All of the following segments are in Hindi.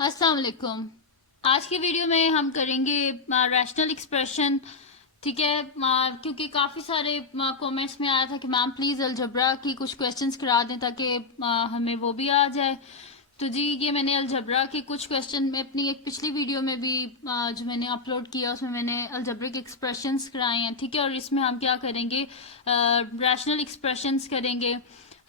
अस्सलाम वालेकुम। आज की वीडियो में हम करेंगे रैशनल एक्सप्रेशन। ठीक है, क्योंकि काफ़ी सारे कमेंट्स में आया था कि मैम प्लीज़ अलजबरा की कुछ क्वेश्चंस करा दें ताकि हमें वो भी आ जाए। तो जी ये मैंने अलजबरा के कुछ क्वेश्चन में अपनी एक पिछली वीडियो में भी जो मैंने अपलोड किया उसमें मैंने अलजबरिक एक्सप्रेशंस कराए हैं। ठीक है, और इसमें हम क्या करेंगे, रैशनल एक्सप्रेशंस करेंगे।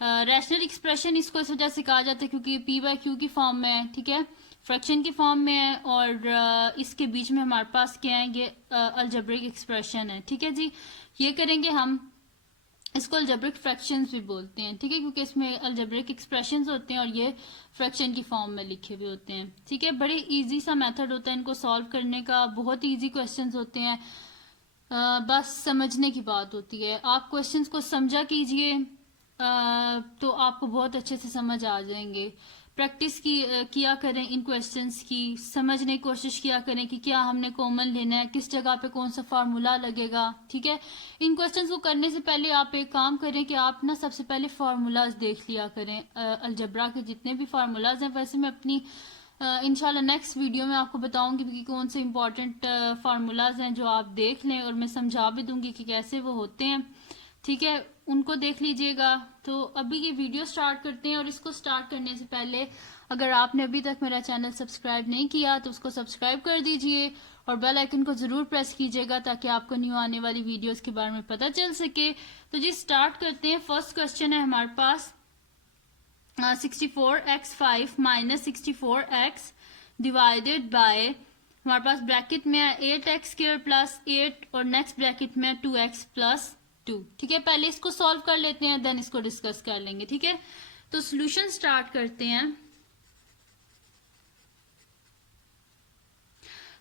रैशनल एक्सप्रेशन इसको इस वजह से कहा जाता है क्योंकि पी बाय क्यू की फॉर्म में है। ठीक है, फ्रैक्शन की फॉर्म में है और इसके बीच में हमारे पास क्या है, ये अलजेब्रिक एक्सप्रेशन है। ठीक है जी, ये करेंगे हम। इसको अलजेब्रिक फ्रैक्शंस भी बोलते हैं। ठीक है, क्योंकि इसमें अलजेब्रिक एक्सप्रेशंस होते हैं और ये फ्रैक्शन की फॉर्म में लिखे हुए होते हैं। ठीक है, बड़े इजी सा मेथड होता है इनको सॉल्व करने का, बहुत इजी क्वेश्चंस होते हैं। बस समझने की बात होती है। आप क्वेश्चंस को समझा कीजिए तो आपको बहुत अच्छे से समझ आ जाएंगे। प्रैक्टिस किया करें इन क्वेश्चंस की, समझने की कोशिश किया करें कि क्या हमने कॉमन लेना है, किस जगह पे कौन सा फार्मूला लगेगा। ठीक है, इन क्वेश्चंस को करने से पहले आप एक काम करें कि आप ना सबसे पहले फार्मूलाज देख लिया करें। अलजबरा के जितने भी फार्मूलाज हैं, वैसे मैं अपनी इंशाल्लाह नेक्स्ट वीडियो में आपको बताऊंगी कि कौन से इंपॉर्टेंट फार्मूलाज हैं जो आप देख लें, और मैं समझा भी दूंगी कि कैसे वो होते हैं। ठीक है, उनको देख लीजिएगा। तो अभी ये वीडियो स्टार्ट करते हैं, और इसको स्टार्ट करने से पहले अगर आपने अभी तक मेरा चैनल सब्सक्राइब नहीं किया तो उसको सब्सक्राइब कर दीजिए और बेल आइकन को जरूर प्रेस कीजिएगा ताकि आपको न्यू आने वाली वीडियोस के बारे में पता चल सके। तो जी स्टार्ट करते हैं। फर्स्ट क्वेश्चन है हमारे पास 64x5 minus 64x divided bye, हमारे पास ब्रैकेट में है 8x स्क्वायर प्लस 8 और नेक्स्ट ब्रैकेट में 2x प्लस 2। ठीक है, पहले इसको सॉल्व कर लेते हैं, देन इसको डिस्कस कर लेंगे। ठीक है, तो सॉल्यूशन स्टार्ट करते हैं।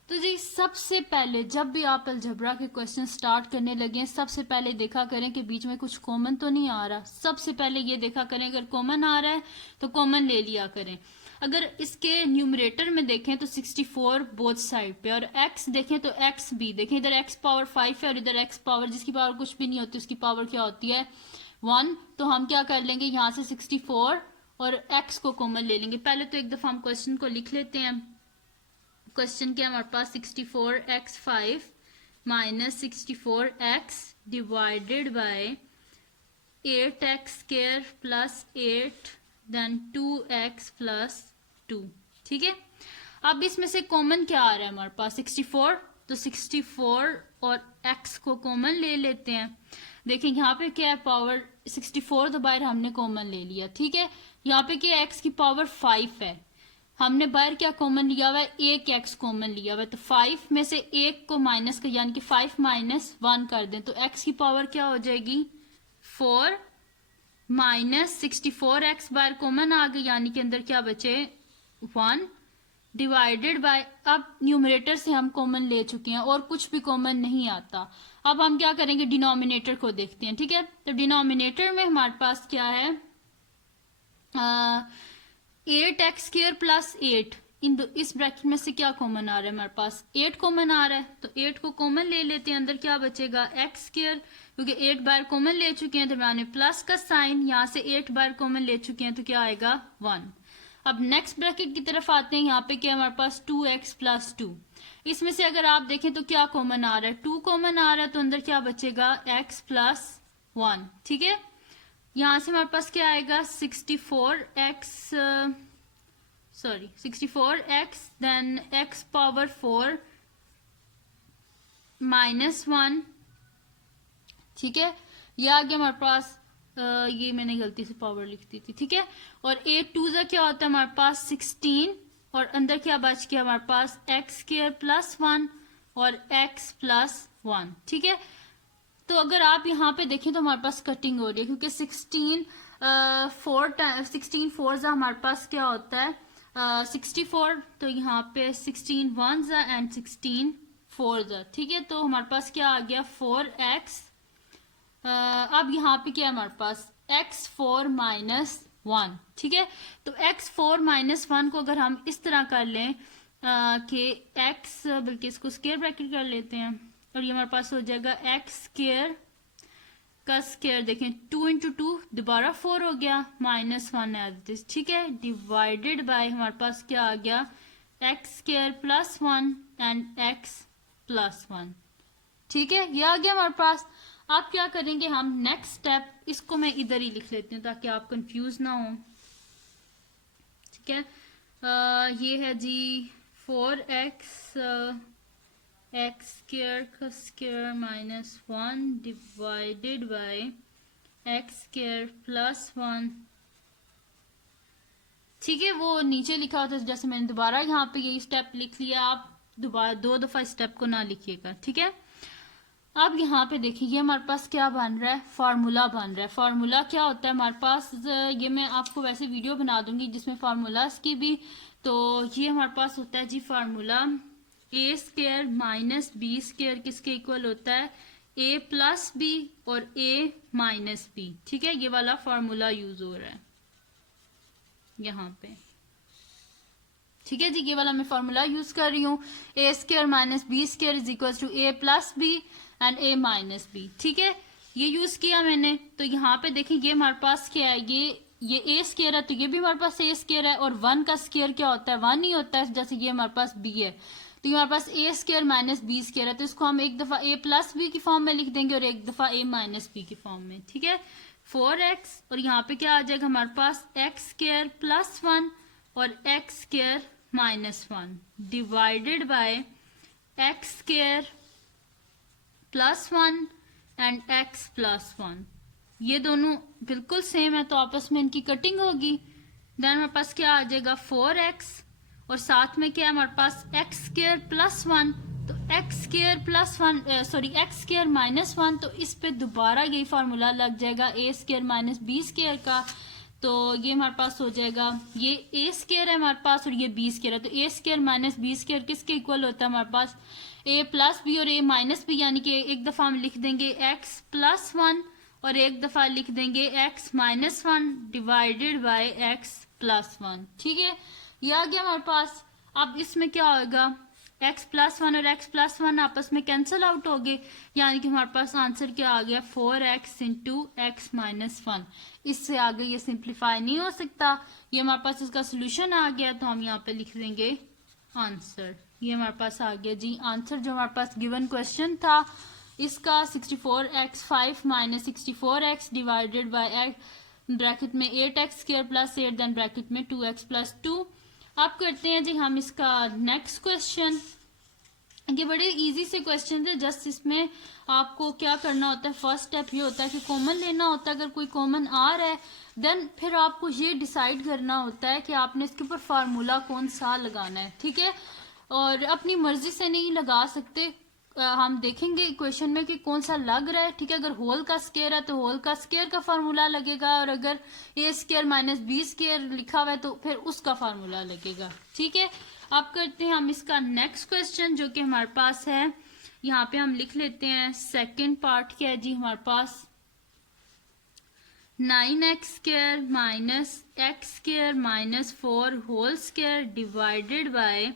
तो जी सबसे पहले जब भी आप अलजबरा के क्वेश्चन स्टार्ट करने लगे, सबसे पहले देखा करें कि बीच में कुछ कॉमन तो नहीं आ रहा। सबसे पहले ये देखा करें अगर कॉमन आ रहा है तो कॉमन ले लिया करें। अगर इसके न्यूमरेटर में देखें तो 64 बोथ साइड पे, और x देखें तो x भी देखें, इधर x पावर 5 है और इधर x पावर जिसकी पावर कुछ भी नहीं होती उसकी पावर क्या होती है 1। तो हम क्या कर लेंगे, यहाँ से 64 और x को कॉमन ले लेंगे। पहले तो एक दफा हम क्वेश्चन को लिख लेते हैं। क्वेश्चन क्या हमारे पास 64x5 minus 64x divided by 8x square plus 8 then 2x plus 2। ठीक है, अब इसमें से कॉमन क्या आ रहा है हमारे पास 64, तो 64 और x को कॉमन ले लेते हैं। देखिए यहाँ पे क्या है, पावर 64 तो बाहर हमने कॉमन ले लिया। ठीक है, यहाँ पे क्या है, x की पावर 5 है, हमने बाहर क्या कॉमन लिया हुआ है, एक एक्स कॉमन लिया हुआ है। तो 5 में से एक को माइनस कर, यानी कि 5 माइनस 1 कर दें तो x की पावर क्या हो जाएगी 4 माइनस 64x बाहर कॉमन आ गई, यानी कि अंदर क्या बचे 1 डिवाइडेड बाय, अब न्यूमरेटर से हम कॉमन ले चुके हैं और कुछ भी कॉमन नहीं आता। अब हम क्या करेंगे, डिनोमिनेटर को देखते हैं। ठीक है, तो डिनोमिनेटर में हमारे पास क्या है 8x स्क्वायर प्लस 8, इस ब्रैकेट में से क्या कॉमन आ रहा है हमारे पास 8 कॉमन आ रहा है, तो 8 को कॉमन ले लेते हैं। अंदर क्या बचेगा x स्क्वायर, क्योंकि 8 बार कॉमन ले चुके हैं तो मैंने प्लस का साइन, यहाँ से 8 बार कॉमन ले चुके हैं तो क्या आएगा 1। अब नेक्स्ट ब्रैकेट की तरफ आते हैं, यहाँ पे क्या हमारे पास 2x प्लस 2। इसमें से अगर आप देखें तो क्या कॉमन आ रहा है 2 कॉमन आ रहा है, तो अंदर क्या बचेगा x प्लस 1। ठीक है, यहां से हमारे पास क्या आएगा 64x then x power 4 minus 1। ठीक है, ये आ गया हमारे पास, ये मैंने गलती से पावर लिख दी थी। ठीक है, और 8 2 जा क्या होता है हमारे पास 16, और अंदर क्या बच गया हमारे पास x स्क्वायर प्लस 1 और x प्लस 1। ठीक है, तो अगर आप यहाँ पे देखें तो हमारे पास कटिंग हो रही है, क्योंकि 16 4 जा हमारे पास क्या होता है 64, तो यहाँ पे 16 1 जा एंड 16 4 जा। ठीक है, तो हमारे पास क्या आ गया 4x। अब यहाँ पे क्या है हमारे पास x4 माइनस 1। ठीक है, तो x4 माइनस 1 को अगर हम इस तरह कर लें कि x, बल्कि इसको स्क्वायर ब्रैकेट कर लेते हैं, और ये हमारे पास हो जाएगा x स्क्वायर का स्क्वायर, देखें 2 इंटू 2 दोबारा 4 हो गया माइनस 1 एज दिस। ठीक है, डिवाइडेड बाय हमारे पास क्या आ गया x square plus 1 and x plus 1। ठीक है, ये आ गया हमारे पास। अब क्या करेंगे हम, नेक्स्ट स्टेप, इसको मैं इधर ही लिख लेती हूँ ताकि आप कंफ्यूज ना हो। ठीक है, ये है जी 4x एक्स स्क्वायर का square minus 1 divided by x square plus 1। ठीक है, वो नीचे लिखा होता है, जैसे मैंने दोबारा यहाँ पे यही स्टेप लिख लिया। आप दोबारा 2 दफा स्टेप को ना लिखिएगा। ठीक है, अब यहाँ पे देखिए ये हमारे पास क्या बन रहा है, फार्मूला बन रहा है। फार्मूला क्या होता है हमारे पास, ये मैं आपको वैसे वीडियो बना दूंगी जिसमें फार्मूलाज की भी। तो ये हमारे पास होता है जी फार्मूला, ए स्क्वायर माइनस बी स्क्वायर किसके इक्वल होता है, ए प्लस बी और ए माइनस बी। ठीक है, ये वाला फार्मूला यूज हो रहा है यहाँ पे। ठीक है जी, ये वाला मैं फार्मूला यूज कर रही हूँ, A square minus B square is equal to A plus B and A minus B. ठीक है, ये यूज किया मैंने। तो यहाँ पे देखें ये हमारे पास क्या है, ये ए स्क्वायर है तो ये भी हमारे पास ए स्क्वायर है, और 1 का स्क्वायर क्या होता है, 1 ही होता है। जैसे ये हमारे पास बी है तो ये हमारे पास ए स्क्वायर माइनस बी स्क्वायर है, तो इसको हम एक दफा ए प्लस बी की फॉर्म में लिख देंगे और एक दफा ए माइनस बी की फॉर्म में। ठीक है, 4x और यहाँ पे क्या आ जाएगा हमारे पास, एक्स स्क्वायर प्लस 1 और x square minus 1 divided by x square plus 1 and x plus 1। ये दोनों बिल्कुल सेम है तो आपस में इनकी कटिंग होगी। देन हमारे पास क्या आ जाएगा 4x और साथ में क्या है हमारे पास एक्स स्क्वायर प्लस 1, तो x square plus 1 sorry x square minus 1, तो इस पे दोबारा यही फार्मूला लग जाएगा ए स्क्वायर माइनस बी स्क्वायर का। तो ये हमारे पास हो जाएगा, ये ए स्क्वायर है हमारे पास और ये बी स्क्वायर है, तो ए स्क्वायर माइनस बी स्क्वायर किसके इक्वल होता है हमारे पास, ए प्लस बी और ए माइनस बी, यानी कि एक दफा हम लिख देंगे एक्स प्लस 1 और एक दफा लिख देंगे x minus 1 divided by x plus 1। ठीक है, ये आ गया हमारे पास। अब इसमें क्या होगा, x प्लस 1 और x प्लस 1 आपस में कैंसिल आउट हो गए, यानी कि हमारे पास आंसर क्या आ गया 4x इंटू एक्स माइनस 1। इससे आगे ये सिंप्लीफाई नहीं हो सकता। ये हमारे पास इसका सोल्यूशन आ गया, तो हम यहाँ पे लिख देंगे आंसर। ये हमारे पास आ गया जी आंसर, जो हमारे पास गिवन क्वेश्चन था इसका 64x 5 minus 64x divided bye bracket में 8x square plus 8 then bracket में 2x प्लस 2। अब करते हैं जी हम इसका नेक्स्ट क्वेश्चन। ये बड़े इजी से क्वेश्चन थे, जस्ट इसमें आपको क्या करना होता है, फर्स्ट स्टेप ये होता है कि कॉमन लेना होता है। अगर कोई कॉमन आ रहा है देन फिर आपको ये डिसाइड करना होता है कि आपने इसके ऊपर फार्मूला कौन सा लगाना है। ठीक है, और अपनी मर्जी से नहीं लगा सकते। हम देखेंगे इक्वेशन में कि कौन सा लग रहा है। ठीक है, अगर होल का स्क्वायर है तो होल का स्क्वायर का फार्मूला लगेगा, और अगर ए स्क्वायर माइनस बी स्क्वायर लिखा हुआ है तो फिर उसका फार्मूला लगेगा। ठीक है, अब करते हैं हम इसका नेक्स्ट क्वेश्चन, जो कि हमारे पास है, यहाँ पे हम लिख लेते हैं सेकेंड पार्ट क्या है जी हमारे पास, 9x square minus X square minus 4 whole square divided by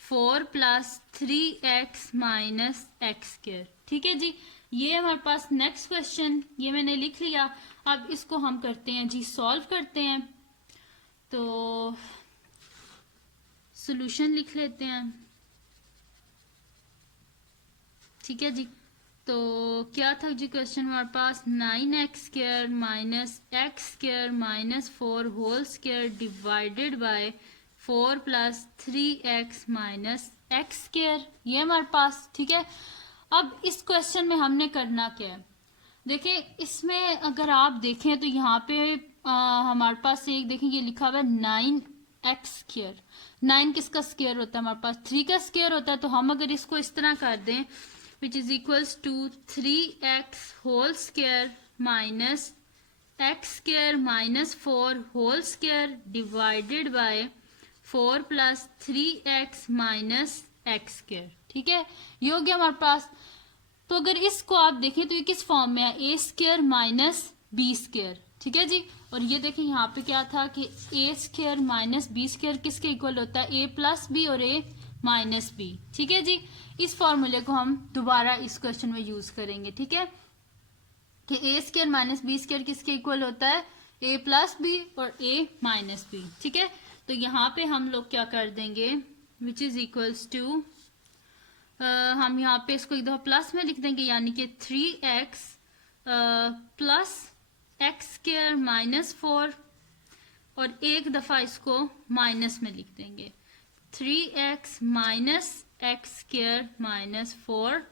4 plus 3x minus X square. ठीक है जी, ये हमारे पास नेक्स्ट क्वेश्चन, ये मैंने लिख लिया। अब इसको हम करते हैं जी सॉल्व करते हैं। तो सॉल्यूशन लिख लेते हैं। ठीक है जी, तो क्या था जी क्वेश्चन हमारे पास, 9x square minus X square minus 4 whole square divided by 4 plus 3x minus X square, ये हमारे पास। ठीक है, अब इस क्वेश्चन में हमने करना क्या है, देखिए इसमें अगर आप देखें तो यहाँ पे हमारे पास एक देखें ये लिखा हुआ है 9x स्क्वायर। 9 किसका स्क्वायर होता है हमारे पास, 3 का स्क्वायर होता है। तो हम अगर इसको इस तरह कर दें which is equals to 3x whole square minus X square minus 4 whole square divided by 4 plus 3x minus X square. ठीक है, ये हो गया हमारे पास। तो अगर इसको आप देखें तो ये किस फॉर्म में है, ए स्क्वायर माइनस बी स्क्वायर। ठीक है जी, और ये देखें यहाँ पे क्या था कि ए स्क्वायर माइनस बी स्क्वायर किसके इक्वल होता है, ए प्लस बी और ए माइनस बी। ठीक है जी, इस फॉर्मूले को हम दोबारा इस क्वेश्चन में यूज करेंगे। ठीक है, कि ए स्क्वायर माइनस बी स्क्वायर किसके इक्वल होता है, ए प्लस बी और ए माइनस बी। ठीक है, तो यहाँ पे हम लोग क्या कर देंगे, विच इज इक्वल्स टू, हम यहाँ पे इसको एक दफा प्लस में लिख देंगे, यानी कि 3x plus x square minus 4, और एक दफा इसको माइनस में लिख देंगे, 3x minus X square minus 4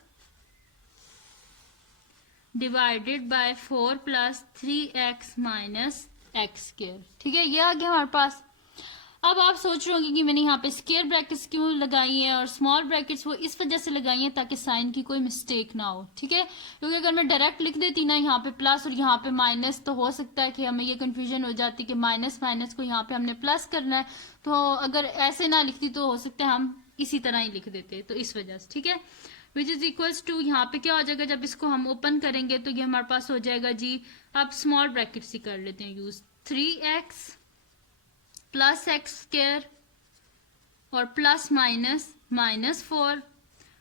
divided by 4 plus 3x minus X square. ठीक है, ये आ गया हमारे पास। अब आप सोच रहे होंगे कि मैंने यहाँ पे स्क्वायर ब्रैकेट्स क्यों लगाई है और स्मॉल ब्रैकेट्स, वो इस वजह से लगाई है ताकि साइन की कोई मिस्टेक ना हो। ठीक है, क्योंकि अगर मैं डायरेक्ट लिख देती ना यहाँ पे प्लस और यहाँ पे माइनस, तो हो सकता है कि हमें ये कंफ्यूजन हो जाती कि माइनस माइनस को यहाँ पे हमने प्लस करना है, तो अगर ऐसे ना लिखती तो हो सकता है हम इसी तरह ही लिख देते, तो इस वजह से। ठीक है, विच इज इक्वल्स टू, यहाँ पे क्या हो जाएगा, जब इसको हम ओपन करेंगे तो ये हमारे पास हो जाएगा जी, अब स्मॉल ब्रैकेट्स ही कर लेते हैं use, 3x plus x square और प्लस माइनस माइनस 4,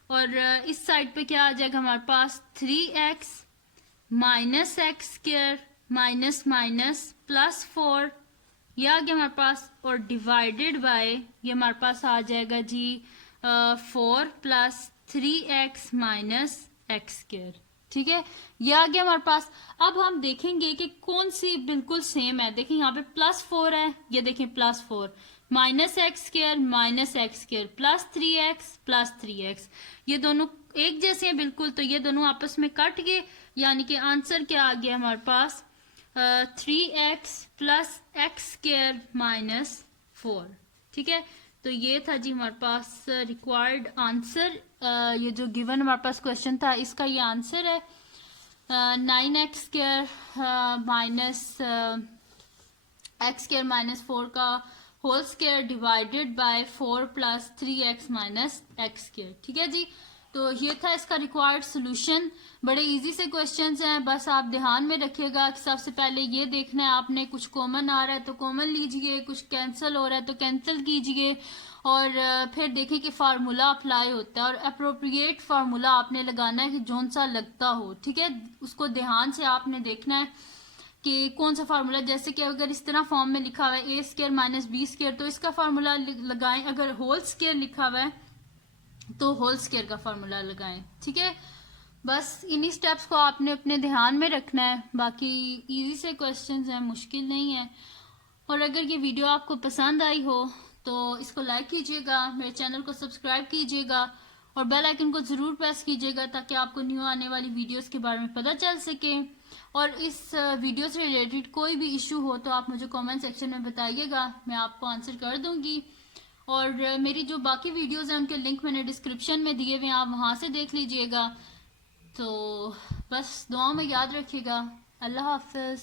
और इस साइड पे क्या आ जाएगा हमारे पास, 3x minus X square minus minus plus 4, ये आ गया हमारे पास, और डिवाइडेड बाय ये हमारे पास आ जाएगा जी 4 plus 3x minus X square. ठीक है, ये आ गया हमारे पास। अब हम देखेंगे कि कौन सी बिल्कुल सेम है। देखिए यहाँ पे प्लस 4 है, ये देखें plus 4, minus X square minus X square plus 3x, ये दोनों एक जैसे हैं बिल्कुल, तो ये दोनों आपस में कट गए, यानी कि आंसर क्या आ गया हमारे पास, 3x plus x square minus 4। ठीक है, तो ये था जी हमारे पास रिक्वायर्ड आंसर। ये जो गिवन हमारे पास क्वेश्चन था, इसका ये आंसर है 9x square minus X square minus 4 का whole square divided by 4 plus 3x minus X square. ठीक है जी, तो ये था इसका रिक्वायर्ड सोल्यूशन। बड़े इजी से क्वेश्चंस हैं, बस आप ध्यान में रखिएगा कि सबसे पहले ये देखना है आपने, कुछ कॉमन आ रहा है तो कॉमन लीजिए, कुछ कैंसिल हो रहा है तो कैंसिल कीजिए, और फिर देखें कि फार्मूला अप्लाई होता है, और अप्रोप्रिएट फार्मूला आपने लगाना है कि जोन सा लगता हो। ठीक है, उसको ध्यान से आपने देखना है कि कौन सा फार्मूला, जैसे कि अगर इस तरह फॉर्म में लिखा हुआ है a square minus B square, तो इसका फार्मूला लगाएं, अगर होल स्क्वायर लिखा हुआ है तो होल स्क्वायर का फार्मूला लगाएं। ठीक है, बस इन्हीं स्टेप्स को आपने अपने ध्यान में रखना है, बाकी इजी से क्वेश्चंस हैं, मुश्किल नहीं है। और अगर ये वीडियो आपको पसंद आई हो तो इसको लाइक कीजिएगा, मेरे चैनल को सब्सक्राइब कीजिएगा, और बेल आइकन को ज़रूर प्रेस कीजिएगा ताकि आपको न्यू आने वाली वीडियोस के बारे में पता चल सके। और इस वीडियो से रिलेटेड कोई भी इशू हो तो आप मुझे कमेंट सेक्शन में बताइएगा, मैं आपको आंसर कर दूंगी। और मेरी जो बाकी वीडियोस हैं उनके लिंक मैंने डिस्क्रिप्शन में दिए हुए हैं, आप वहाँ से देख लीजिएगा। तो बस दुआ में याद रखिएगा। अल्लाह हाफिज़।